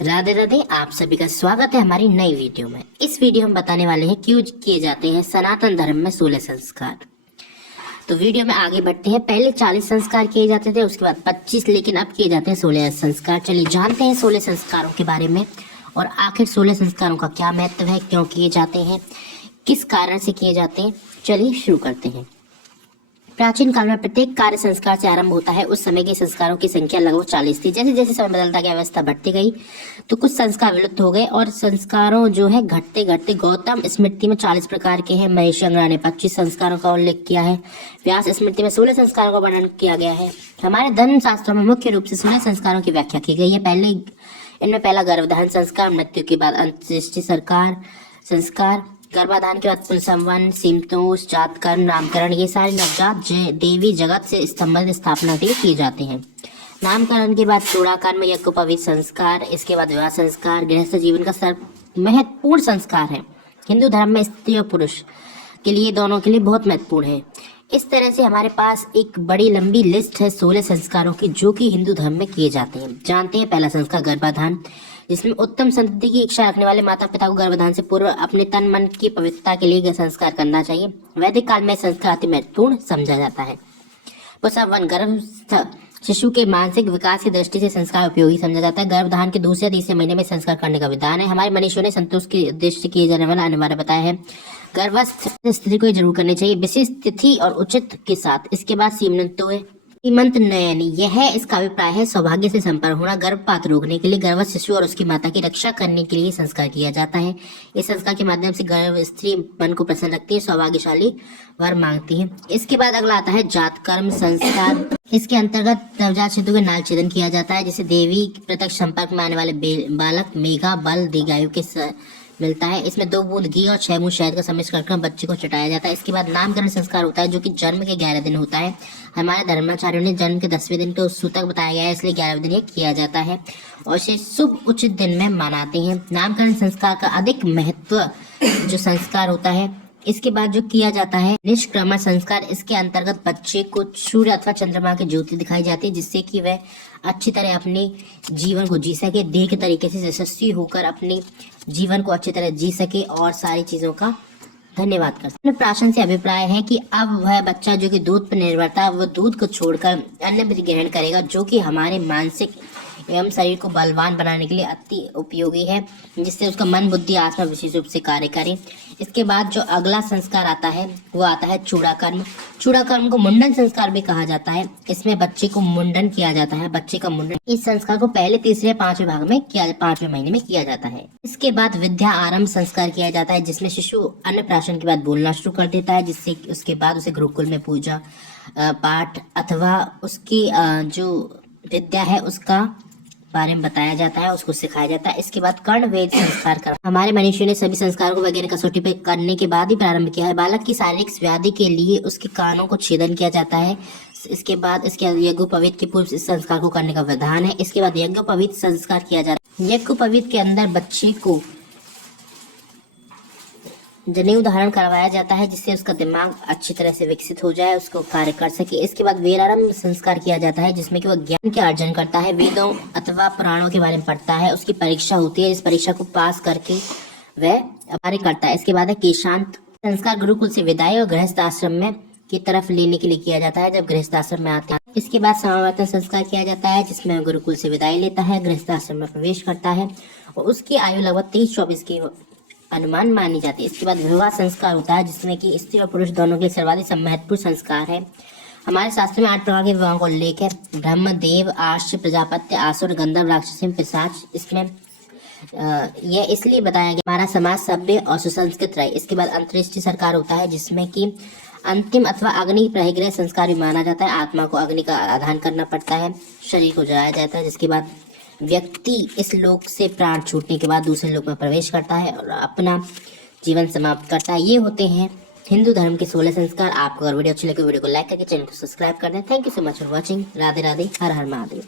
राधे राधे। आप सभी का स्वागत है हमारी नई वीडियो में। इस वीडियो में बताने वाले हैं क्यों किए जाते हैं सनातन धर्म में 16 संस्कार। तो वीडियो में आगे बढ़ते हैं। पहले 40 संस्कार किए जाते थे, उसके बाद 25, लेकिन अब किए जाते हैं 16 संस्कार। चलिए जानते हैं 16 संस्कारों के बारे में और आखिर 16 संस्कारों का क्या महत्व है, क्यों किए जाते हैं, किस कारण से किए जाते हैं। चलिए शुरू करते हैं। प्राचीन काल में प्रत्येक कार्य संस्कार से आरंभ होता है। उस समय के संस्कारों की संख्या लगभग 40 थी। जैसे जैसे समय बदलता गया, व्यवस्था बढ़ती गई, तो कुछ संस्कार विलुप्त हो गए और संस्कारों जो है घटते घटते गौतम स्मृति में 40 प्रकार के हैं। महेश अंगरा ने 25 संस्कारों का उल्लेख किया है। व्यास स्मृति में 16 संस्कारों का वर्णन किया गया है। हमारे धर्म शास्त्रों में मुख्य रूप से 16 संस्कारों की व्याख्या की गई है। इनमें पहला गर्भधारण संस्कार, मृत्यु के बाद अंत्येष्टि संस्कार, गर्भाधान के बाद पुंसवन, सिमतोष, जातकर्म, नामकरण, ये सारे नवजात देवी जगत से संबंधित स्थापना के लिए किए जाते हैं। नामकरण के बाद चूड़ाकर्म, यज्ञोपवीत संस्कार, इसके बाद विवाह संस्कार गृहस्थ जीवन का सर्व महत्वपूर्ण संस्कार है। हिंदू धर्म में स्त्री और पुरुष के लिए, दोनों के लिए बहुत महत्वपूर्ण है। इस तरह से हमारे पास एक बड़ी लंबी लिस्ट है 16 संस्कारों की, जो कि हिंदू धर्म में किए जाते हैं। जानते हैं पहला संस्कार गर्भाधान, जिसमें उत्तम संतति की इच्छा रखने वाले माता पिता को गर्भाधान से पूर्व अपने तन मन की पवित्रता के लिए संस्कार करना चाहिए। वैदिक काल में संस्कार अति महत्वपूर्ण समझा जाता है। प्रसवन, गर्भस्थ शिशु के मानसिक विकास की दृष्टि से संस्कार उपयोगी समझा जाता है। गर्भधान के दूसरे तीसरे महीने में संस्कार करने का विधान है। हमारे मनीषियों ने संतोष के उद्देश्य से किए जाने वाला अनिवार्य बताया है। गर्भस्थ स्त्री को जरूर करनी चाहिए, विशेष तिथि और उचित के साथ। इसके बाद सीमंत नयन, यह इसका अभिप्राय है सौभाग्य से संपन्न होना। गर्भपात रोकने के लिए गर्भस्थ शिशु और उसकी माता की रक्षा करने के लिए संस्कार किया जाता है। इस संस्कार के माध्यम से गर्भ स्त्री मन को प्रसन्न रखती है, सौभाग्यशाली वर मांगती है। इसके बाद अगला आता है जातकर्म संस्कार। इसके अंतर्गत नवजात शिशु का नाल छेदन किया जाता है, जिसे देवी प्रत्यक्ष संपर्क में आने वाले बालक मेघा बल दीर्घायु के मिलता है। इसमें 2 बूंद घी और 6 मूंद शहद का सम्मिश्रण कर बच्चे को चटाया जाता है। इसके बाद नामकरण संस्कार होता है, जो कि जन्म के 11 दिन होता है। हमारे धर्माचार्यों ने जन्म के 10वें दिन को सूतक बताया गया है, इसलिए 11वें दिन ये किया जाता है और इसे शुभ उचित दिन में मनाते हैं। नामकरण संस्कार का अधिक महत्व जो संस्कार होता है। इसके बाद जो किया जाता है निष्क्रमण संस्कार। इसके अंतर्गत बच्चे को सूर्य अथवा चंद्रमा की ज्योति दिखाई जाती है, जिससे कि वह अच्छी तरह अपने जीवन को जी सके, देह के तरीके से यशस्वी होकर अपने जीवन को अच्छी तरह जी सके और सारी चीजों का धन्यवाद कर सके। प्राशन से अभिप्राय है कि अब वह बच्चा जो कि दूध पर निर्भर था, वह दूध को छोड़कर अन्य भी ग्रहण करेगा, जो कि हमारे मानसिक एवं शरीर को बलवान बनाने के लिए अति उपयोगी है, जिससे उसका मन बुद्धि आत्मा विशेष रूप से कार्य करे। इसके बाद जो अगला संस्कार आता है वो आता है चूड़ाकर्म। चूड़ाकर्म को मुंडन संस्कार भी कहा जाता है। इसमें बच्चे को मुंडन किया जाता है, बच्चे का मुंडन। इस संस्कार को पहले, तीसरे, 5वें भाग में 5वें महीने में किया जाता है। इसके बाद विद्या आरंभ संस्कार किया जाता है, जिसमें शिशु अन्नप्राशन के बाद बोलना शुरू कर देता है, जिससे उसके बाद उसे गुरुकुल में पूजा पाठ अथवा उसकी जो विद्या है उसका बारे में बताया जाता है, उसको सिखाया जाता है। इसके बाद कर्ण वेद संस्कार कर हमारे मनुष्यों ने सभी संस्कारों को वैज्ञानिक कसौटी पे करने के बाद ही प्रारंभ किया है। बालक की शारीरिक व्याधि के लिए उसके कानों को छेदन किया जाता है। इसके बाद इसके यज्ञोपवीत के पूर्व इस संस्कार को करने का विधान है। इसके बाद यज्ञोपवीत संस्कार किया जाता है। यज्ञोपवीत के अंदर बच्चे को जनेऊ धारण करवाया जाता है, जिससे उसका दिमाग अच्छी तरह से विकसित हो जाए, उसको कार्य कर सके। इसके बाद वेदारंभ संस्कार किया जाता है, जिसमें कि वह ज्ञान के अर्जन करता है, वेदों अथवा पुराणों के बारे में पढ़ता है। उसकी परीक्षा होती है, इस परीक्षा को पास करके वह कार्य करता है। इसके बाद है केशांत संस्कार। गुरुकुल से विदाई और गृहस्थ आश्रम में की तरफ लेने के लिए किया जाता है, जब गृहस्थ आश्रम में आते हैं। इसके बाद समावर्तन संस्कार किया जाता है, जिसमें गुरुकुल से विदाई लेता है, गृहस्थ आश्रम में प्रवेश करता है और उसकी आयु लगभग 23-24 की अनुमान मानी जाती है। इसके बाद विवाह संस्कार होता है, जिसमें कि स्त्री और पुरुष दोनों के लिए सर्वाधिक महत्वपूर्ण संस्कार है। हमारे शास्त्र में 8 प्रकार के विवाहों का उल्लेख है। ब्रह्म, देव, आर्ष, प्रजापत्य, आसुर, गंधर्व, राक्षसी, पिशाच। इसमें यह इसलिए बताया गया हमारा समाज सभ्य और सुसंस्कृत रहे। इसके बाद अंतरिक्ष संस्कार होता है, जिसमें कि अंतिम अथवा अग्नि परिग्रह संस्कार भी माना जाता है। आत्मा को अग्नि का आधान करना पड़ता है, शरीर को जलाया जाता है, जिसके बाद व्यक्ति इस लोक से प्राण छूटने के बाद दूसरे लोक में प्रवेश करता है और अपना जीवन समाप्त करता है। ये होते हैं हिंदू धर्म के 16 संस्कार। आपको अगर वीडियो अच्छी लगे वीडियो को लाइक करके चैनल को सब्सक्राइब कर दें। Thank you so much for watching. Radhe Radhe, her her Mahadev.